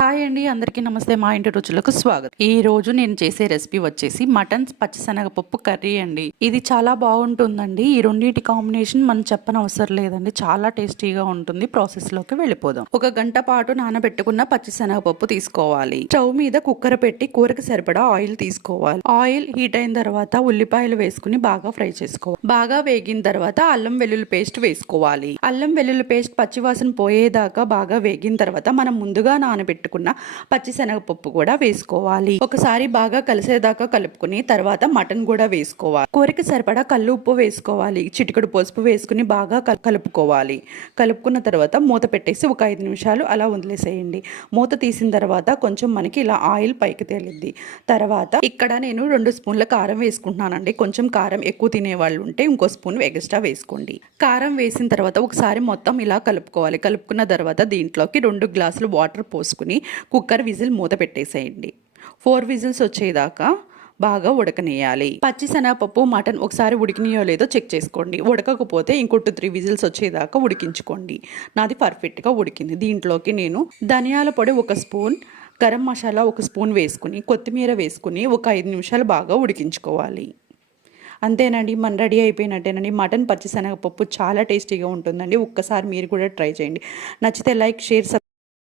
Hi అండి, అందరికీ నమస్తే. మా ఇంటి రుచులకు స్వాగతం. ఈ రోజు నేను చేసే రెసిపీ వచ్చేసి మటన్ పచ్చిశనగపప్పు కర్రీ అండి. ఇది చాలా బాగుంటుందండి. ఈ రెండింటి కాంబినేషన్ మనం చెప్పనవసరం లేదండి, చాలా టేస్టీగా ఉంటుంది. ప్రాసెస్ లోకి వెళ్ళిపోదాం. 1 గంట పాటు నానబెట్టుకున్న పచ్చిశనగపప్పు తీసుకోవాలి. స్టవ్ మీద కుక్కర్ పెట్టి కూరకు సరిపడా ఆయిల్ తీసుకోవాలి. ఆయిల్ హీట్ అయిన తర్వాత ఉల్లిపాయలు వేసుకుని బాగా ఫ్రై చేసుకోవాలి. బాగా వేగిన తర్వాత అల్లం వెల్లుల్లి పేస్ట్ వేసుకోవాలి. అల్లం వెల్లుల్లి పేస్ట్ పచ్చివాసన పోయేదాకా బాగా వేగిన తర్వాత మనం ముందుగా నానబెట్టుకున్న పచ్చిశనగపప్పు కూడా వేసుకోవాలి. ఒకసారి బాగా కలిసేదాకా కలుపుకుని తర్వాత మటన్ కూడా వేసుకోవాలి. కూరకి సరిపడా కల్లు ఉప్పు వేసుకోవాలి. చిటికెడు పసుపు వేసుకుని బాగా కలుపుకోవాలి. కలుపుకున్న తర్వాత మూత పెట్టేసి ఒక 5 నిమిషాలు అలా వదిలేసేయండి. మూత తీసిన తర్వాత కొంచెం మనకి ఇలా ఆయిల్ పైకి తేలిద్ది. తర్వాత ఇక్కడ నేను 2 స్పూన్ల కారం వేసుకుంటున్నానండి. కొంచెం కారం ఎక్కువ తినేవాళ్ళు ఉంటే ఇంకో స్పూన్ ఎక్స్ట్రా వేసుకోండి. కారం వేసిన తర్వాత ఒకసారి మొత్తం ఇలా కలుపుకోవాలి. కలుపుకున్న తర్వాత దీంట్లోకి 2 గ్లాసులు వాటర్ పోసుకుని కుక్కర్ విజిల్ మూత పెట్టేసేయండి. 4 విజిల్స్ వచ్చేదాకా బాగా ఉడకనియాలి. పచ్చిశనగపప్పు మటన్ ఒకసారి ఉడికినాయో లేదో చెక్ చేసుకోండి. ఉడకకపోతే ఇంకో 2-3 విజిల్స్ వచ్చేదాకా ఉడికించుకోండి. నాది పర్ఫెక్ట్గా ఉడికింది. దీంట్లోకి నేను ధనియాల పొడి 1 స్పూన్, గరం మసాలా 1 స్పూన్ వేసుకుని కొత్తిమీర వేసుకుని ఒక 5 నిమిషాలు బాగా ఉడికించుకోవాలి. అంతేనండి, మన రెడీ అయిపోయినట్టేనండి. మటన్ పచ్చిశనగపప్పు చాలా టేస్టీగా ఉంటుందండి. ఒక్కసారి మీరు కూడా ట్రై చేయండి. నచ్చితే లైక్, షేర్,